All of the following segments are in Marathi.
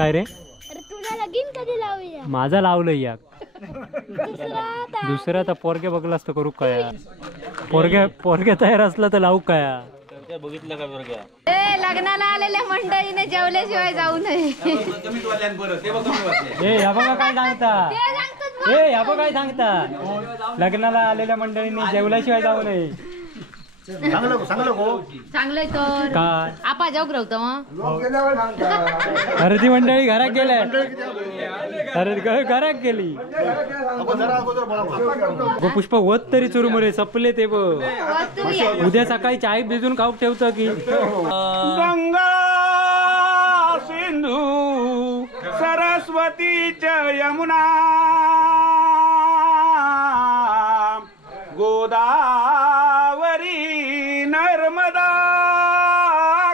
काय रे? अरे तुला लगीन कधी लावूया? माझा लावलं या दुसरा दुसरा तर पोरगे बघला असतं करू काय? पोरगे तयार असला तर लावू काय? बघितलं का बरं? ए लग्नाला आलेल्या मंडळीने जेवल्याशिवाय जाऊ नये. या बघा काय सांगता, या बघा काय सांगता, लग्नाला आलेल्या मंडळींनी जेवल्याशिवाय जाऊ नये. चांगलंय तर काय आपा जाऊ राहतो मग. अरे ती मंडळी घरात गेल्या, अरे घरात गेली. पुष्पा होत तरी चुरमुरे सपले ते बघ. उद्या सकाळी चाय भिजून खाऊ ठेवतं की. गंगा सिंधू सरस्वती च यमुना गोदावरी नर्मदा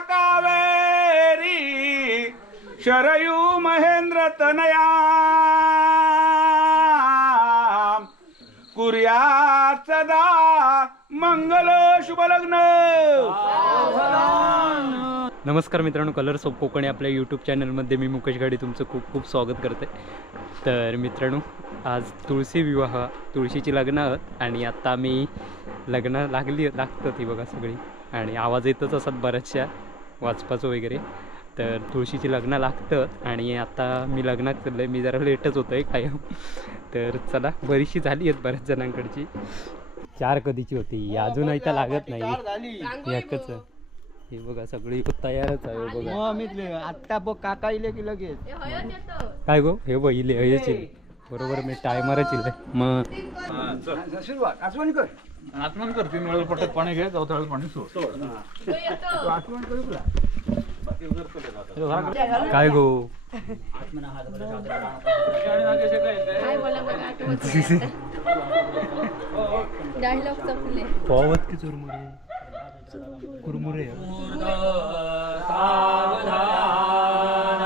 कावेरी शरयू महेंद्र तनया कुर्यात सदा मंगल शुभ लग्न. नमस्कार मित्रांनो, कलर्स ऑफ कोकणी आपल्या यूट्यूब चॅनलमध्ये मी मुकेश गाडी तुमचं खूप खूप स्वागत करते. तर मित्रांनो, आज तुळशीची लग्न आहोत आणि आता आम्ही लग्न लागतं ती बघा सगळी, आणि आवाज येतच असतात बऱ्याचशा वाचपाचं वगैरे. तर तुळशीची लग्न लागतं आणि आता मी लग्नात चाललं आहे. मी जरा लेटच होतो आहे कायम. तर चला, बरीचशी झाली आहेत बऱ्याच जणांकडची. 4 कधीची होती, अजूनही तर लागत नाही एकच. हे बघा सगळी तयारच आहे बघा. आता बघ काका इले की लगेच काय गो हे बघ इले हयच बरोबर, मी टायमरच इले. मग आठवण कर तीन वेळेला पटत पाणी घे, चौथ्या वेळेला पाणी सोड. काय गो डायलॉग संपले. पावत की चुरमुरे कुरमुरे. सावधान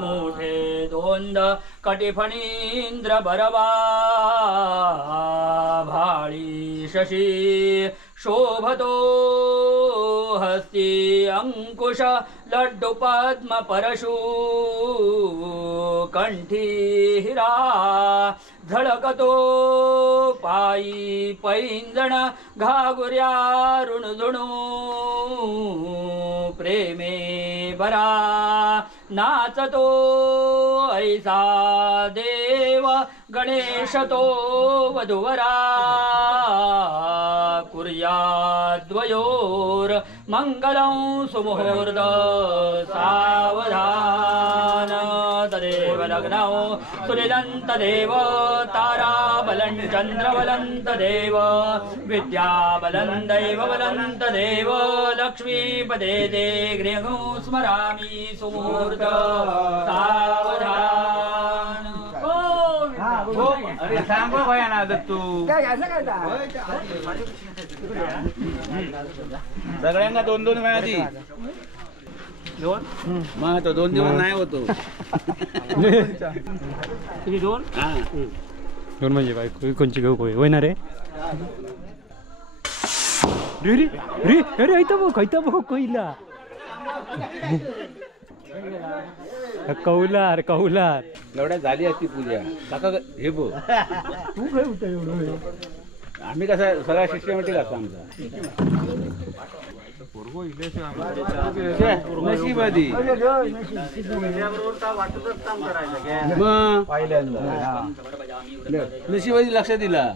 मोठे दोंद कटिफणींद्र बरवा भाळी शशी शोभतो हस्ती अंकुश लड्डू पद्म परशु कंठी हिरा झळकतो पायी पैंजण घागुर्या ऋणझुणू प्रेमे बरा नाचतो ऐसा देव गणेश तो वधुवरा कुर्याद्वयोर मंगलं सुमुहूर्त सावधान तदेव लग्नौ सुनिदंत देव ताराबलं चंद्रबलं तदेव विद्याबलं दैवबलं तदेव लक्ष्मीपदे ते गृहं स्मरामि सुमुहूर्त सावधान. अरे सांग भया ना तू सगळ्यांना 2-2 वेळा दी. मग तो 2 दिवस नाही होतो. तुम्ही 2 म्हणजे बाय कोणची घेऊ होय ना रे. रे रे रे अरे ऐता बघ कोईला कौलार एवढ्या झाली असती पूजा काका. हे बघ तू काय होता एवढं. आम्ही कसा सगळा सिस्टमॅटिक असतो आमचा. नशिबादी नशिबादी लक्ष दिला.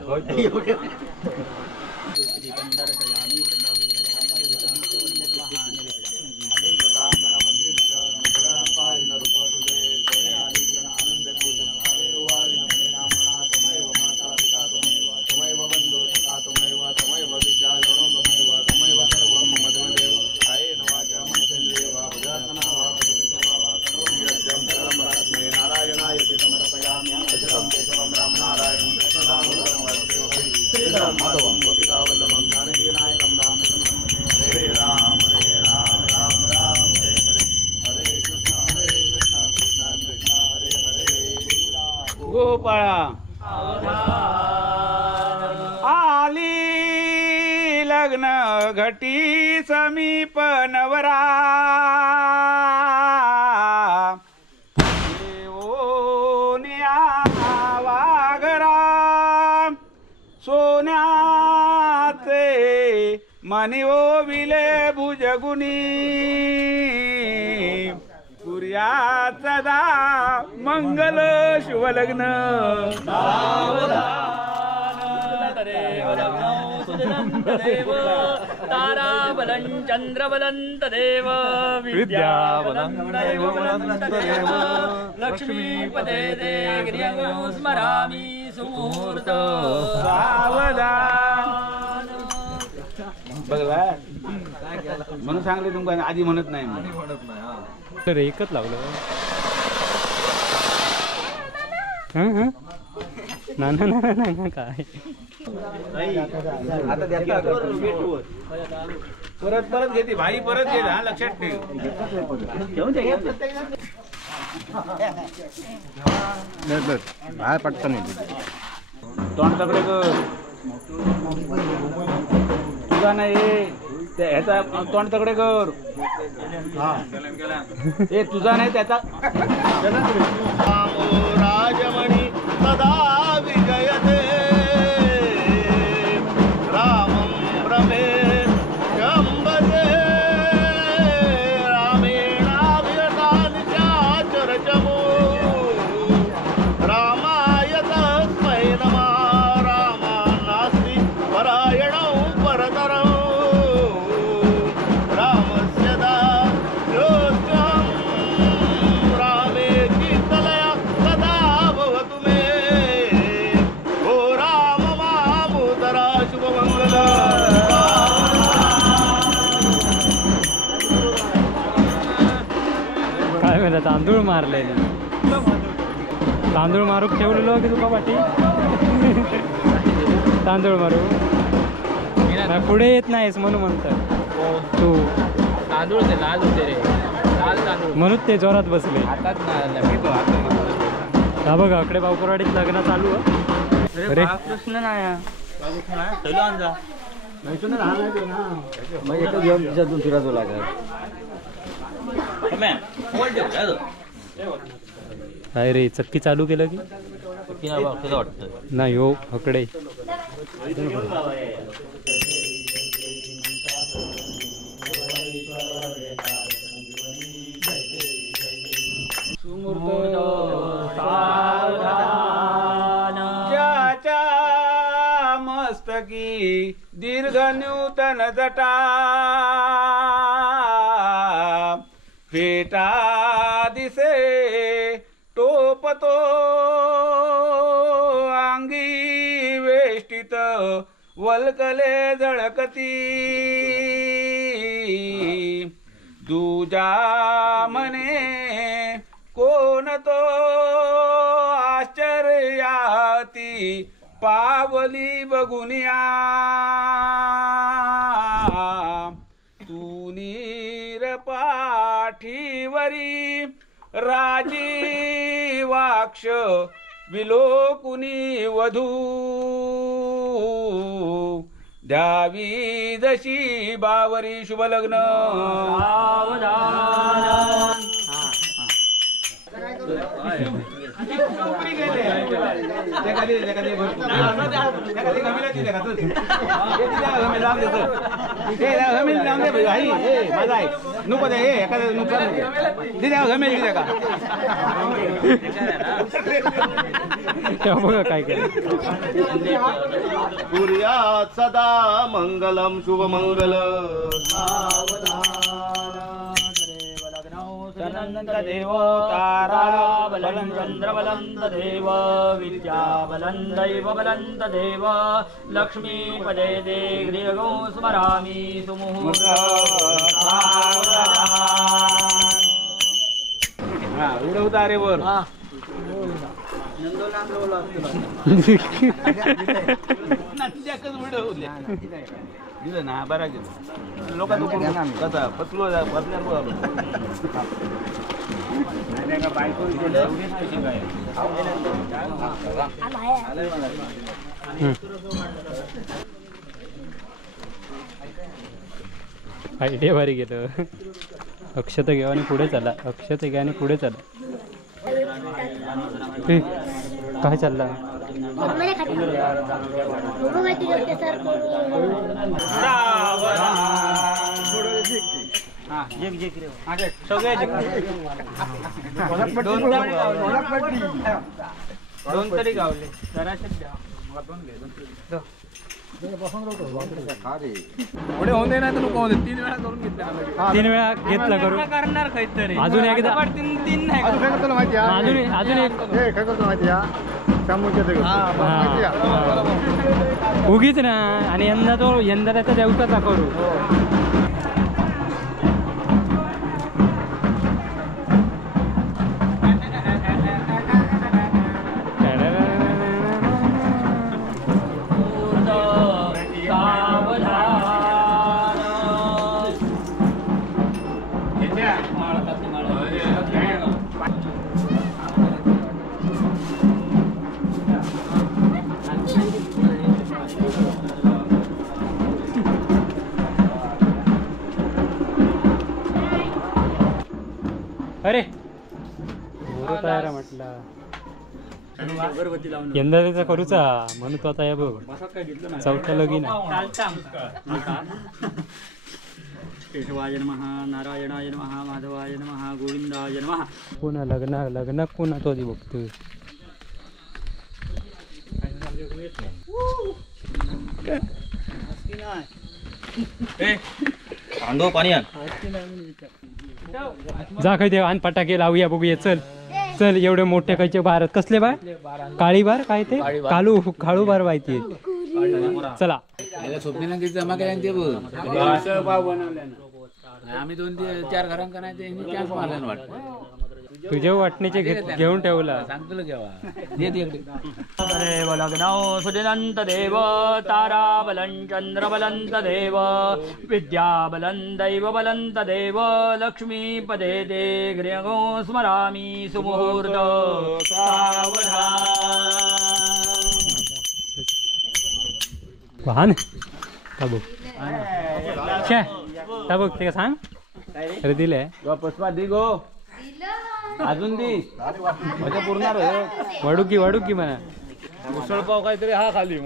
गोपाळा आली लग्न घटी समीप नवरा मनी ओ विले भुजगुनी पुर्या सदा मंगल शुभ लग्न ताराबलं चंद्रबलं तदेव विद्याबलं दैवबलं तदेव लक्ष्मीपदे ते गिर्यं स्मरामि सुमुहूर्त सावधान. बघा म्हणून सांगले तुमका आधी म्हणत नाही तर एकच लागलं हां हां ना ना ना ना ना काय परत परत घेते भाई परत घे हा लक्षात ठेव. बाहेर पटकन येते तोंड तकडे कर तुझा नाही ह्याचा तोंड तकडे कर हे तुझा नाही त्याचा राजमणी सदा विजयते रामं रमे शंभजे रामेणाभिरता निशाचरचमो रामाय तस्मै नमः रामानास्ति परायणौ परतरौ रामस्य दास्योऽस्त्यं रामे कीर्तनया सदा भवतु मे ओ राम मामुदरा शुभमङ्गल काय म्हणलं तांदूळ मारले तांदूळ मारूक ठेवलेलो की तुका पाठी तांदूळ मारू नाही, पुढे येत नाहीस म्हणून म्हणतात तू तांदूळ ते लाल होते रे लाल तांदूळ म्हणून ते जोरात बसले हातात घेतो हातात हा बघा अकडे बावकरवाडीत लग्न चालू आहे. अरे कृष्ण नाही काय रे चक्की चालू केलं की नाही हो अकडे ज्याच्या मस्तकी दीर्घ नूतन जटा फेटा दिसे टोपतो अंगी वेष्टित वल्कले झळकती दुजा मने कोण तो आश्चर्याती पावली बघुनिया तू नीर पाठीवरी राजीवाक्ष विलोकुनी वधू द्यावी जशी बावरी शुभ लग्न नको दे एखाद्या नुकसान घमेल का बघा काय काय कुर्यात् सदा मंगलम शुभमंगल देव ताराबलं चंद्रबलं तदेव विद्याबलं दैवबलं तदेव लक्ष्मीपदे ते गिर्यं स्मरामि सुमुहूर्त उडवता रे वर दिलं ना बरा गेलो लोकांना कसा पचलो आयडिया भारी गेलं अक्षत घ्या आणि पुढे चला अक्षत घ्या आणि पुढे चला काय चालला मला खाते नको माहिती डॉक्टर सर दोन तरी गावले पुढे होऊन दे नाही तर नको होऊन दे 3 वेळा करून घेतले 3 वेळा घेतला करून करणार काहीतरी अजून एकदा तीन नाही अजून काय करतो माहिती अजून एक काय करतो माहिती उगीच ना आणि यंदा त्याचा देवताचा करू अरे तयार म्हटला यंदा त्याचा करूचा म्हणून तो आता या बघ चौथा लगीन केशवाय नमः नारायणाय नमः माधवाय नमः गोविंदाय नमः पुन्हा लग्न पुन्हा तो बघतोय अंडो पाणी आण जा काही ते आण फटाके लावूया बघूया चल चल एवढे मोठे कायचे बार कसले बार काळी बार काय ते काळू बार माहिती चला स्वप्नीला जमा केल्या आम्ही 2-4 घरांका नाही ते चान्स मारला वाटतं तुझ्या वाटणीचे घेऊन ठेवला सांगतो केव्हा देव लग्नो सुदिनंत देव ताराबलं चंद्रबलंत देव विद्याबलं दैवबलंत देव लक्ष्मीपदे ते गृहो स्मरामि सुमुहूर्त वाहन बघ बघ ते का सांग अरे दिले पुष्पा दि गो अजून दी म्हणजे पूर्ण वाडुकी म्हणा उसळ पाव काहीतरी हा खाली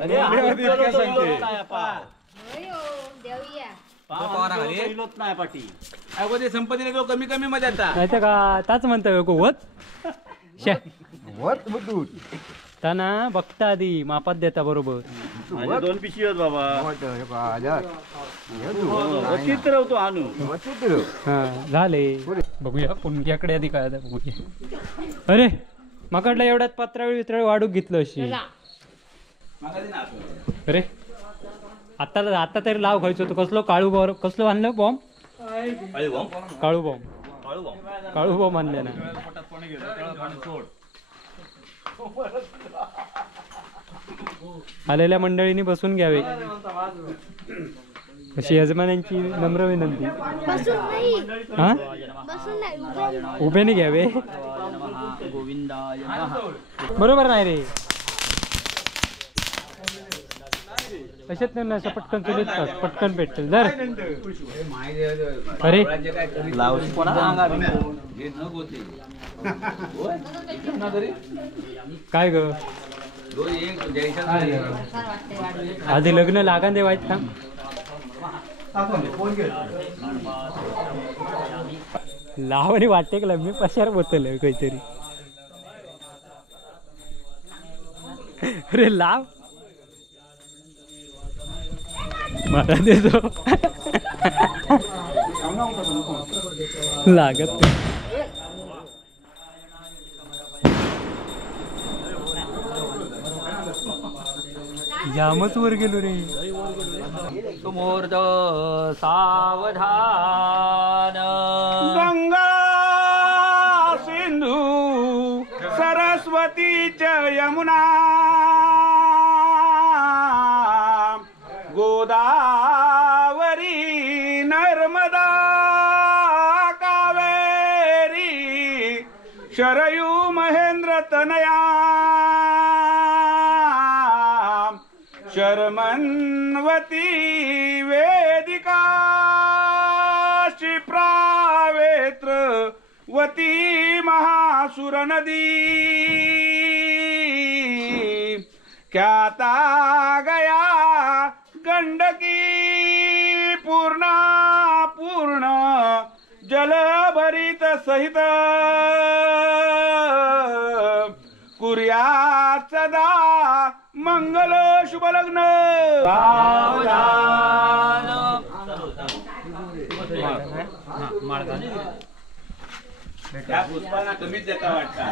संपत्ती कमी कमी मध्ये आता नाही का ताच म्हणतो वत शे ताना बघता आधी मापात देता बरोबर 2 पिशवी आहेत बाबा चित्र आणू हा झाले बघूया पुणक्याकडे आधी काय बघूया अरे माकडला एवढ्यात पात्रावळी वाढूक घेतलं अशी अरे आता तरी लाव खायचो तो कसलो कसलो आणलं बॉम्ब काळू बॉम्ब आणले ना आलेल्या मंडळींनी बसून घ्यावे अशी यजमानांची नम्र विनंती हा उभ्याने घ्यावे बरोबर नाही रे अशात नाही असं पटकन चुलीत पटकन पेटल जर अरे काय ग आधी लग्न लागान दे वाईट काम लाव आणि वाटते का मी पशार बोतल काहीतरी अरे लाव मला देतो लागत जामच वर गेलो रे सुमुहूर्त सावधान गंगा सिंधू सरस्वती च यमुना गोदावरी नर्मदा कावेरी शरयू महेंद्र तनया शर्मन्वती वेदिका क्षिप्रावेत्र वती महासुर नदी ख्याता गया गंडकी पूर्ण पूर्ण जल भरित सहित कुर्या सदा मंगल शुभ लग्न त्या पुष्पाला कमीच देता वाटतं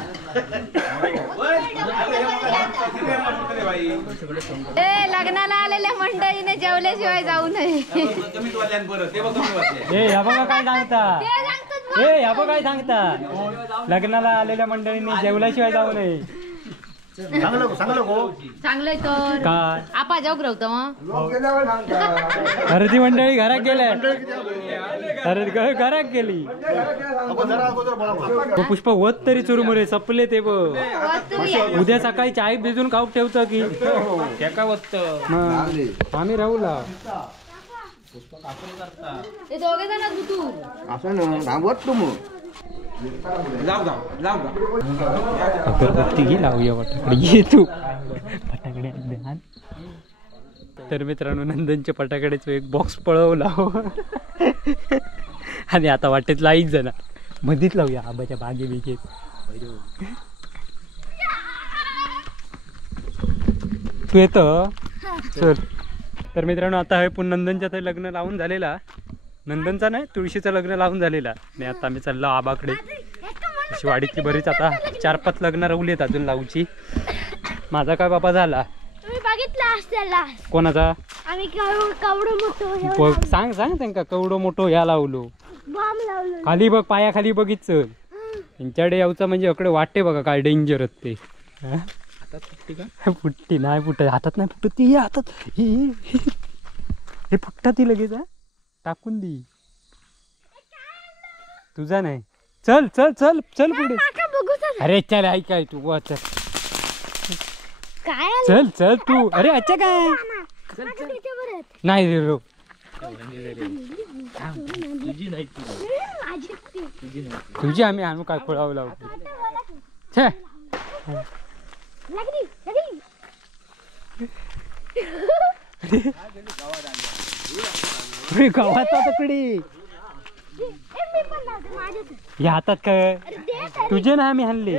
ए लग्नाला आलेल्या मंडळीने जेवल्याशिवाय जाऊ नये. कमीच वाल्यान बरं ते बघ कमी वाटले. ए ह्या बघा काय सांगता, ते सांगतात ए ह्या बघा काय सांगता, लग्नाला आलेल्या मंडळींनी जेवल्याशिवाय जाऊ नये. चांगलंय तर काय आपा जाऊ रवतो मग अर्धी मंडळी घरात गेल्या, घरात गेली. पुष्पा वत तरी चुरमुरे सपले ते बघ. उद्या सकाळी चाय भिजून खाऊ ठेवतं की एका वत्त आम्ही राहूला ते दोघे जण तू अगरबत्ती घे लावूया फटाकडे. ये तू फटाकडे आण. तर मित्रांनो नंदनच्या फटाकड्याचं एक बॉक्स पळवला आणि आता वाटेत लाईत जण मधीच लावूया आबाच्या बागे बिगेत. तू येतं चल. तर मित्रांनो आता हे पुन्हा नंदनच्या तर लग्न लावून झालेला, नंदनचा नाही तुळशीचं लग्न लावून झालेला आणि आता आम्ही चाललो आबाकडे. अशी वाडीतली बरीच आता 4-5 लग्न रवलीत अजून लावची. माझा काय बाबा झाला. तुम्ही बघितला असल्याला कोणाचा आम्ही कवडं मोठं बघ सांग त्यांका केवढं मोठं ह्या लावलो. बॉम्ब लावलं. खाली बघ पायाखाली बघित चल. त्यांच्याकडे यावचा म्हणजे अकडे वाटते बघा काय डेंजर ते. फुटती नाही फुटत हातात नाही फुटत ती हातात हे फुटतात ती लगेच टाकून दी. तुझा नाही. चल चल चल चल पुढे. बघू तर अरे चल ऐकाय तू बुवा, चल काय चल चल तू. अरे अच्छा काय नाही रे रो तुझी आम्ही आणू काय खोळावं लावतो. छे गावात तकडे या हातात काय तुझे ना आम्ही आणले.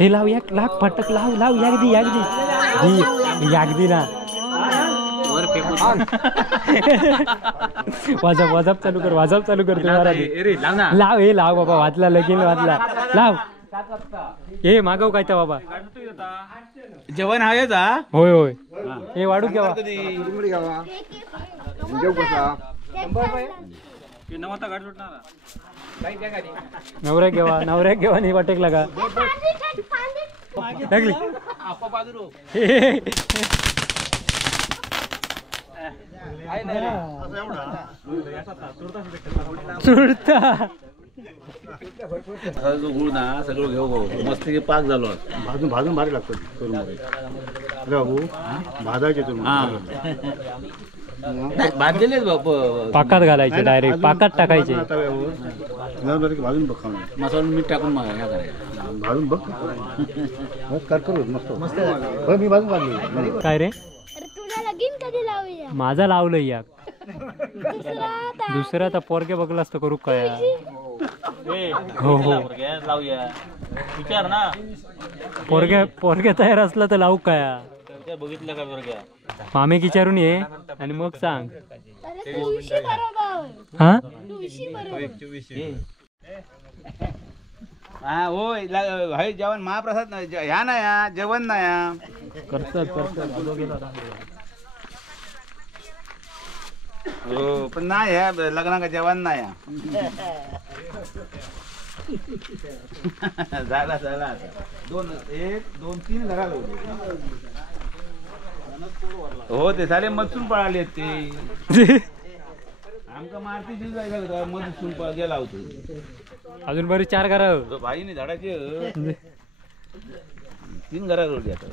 हे लाव एक लाख फटक लाव लाव यागदी यागदी ना वाजप वाजप चालू कर वाजप चालू कर. तुम्हाला लाव हे लाव बाबा वाजला लगीन वाजला लाव. हे मागव काय बाबा जेवण हवे जा. होय होय हे वाढू घ्यावा. नवऱ्या घेवा नाही वाटेक लागा लागली. चुरता गुळ ना सगळं घेऊ मस्त पाक झालो. भाजून भाजून भारी लागतो चुरमुरे. बाबू भाजायचे भाजलेले पाकात घालायचे डायरेक्ट पाकात टाकायचे. भाजून बघ मसाला मीठ टाकून भाजून बघ कर मस्त मस्त मी भाजून भाजली. काय रे तुला लगीन कधी लावूया. माझा लावलं या दुसरा तर पोरगे बघला असतं करू काय. हो हो लावूया विचार ना. पोरगे तयार असला तर लावू काय. बघितलं का बरं मामे विचारून ये आणि मग सांग. तुळशी बरोबर हा तुळशी बरोबर हा होय हय जेवण महाप्रसाद ह्या ना या जेवण ना या हो पण नाही ह्या लग्नाका जेवण ना या. झाला झाला आता 2-3 घरा हो ते सारे मधसून पळाले ते आमका मारती जीव जायला मधसून गेला होतो. अजून बरी 4 घरा भाईने झाडाचे 3 घरा रोडली आता.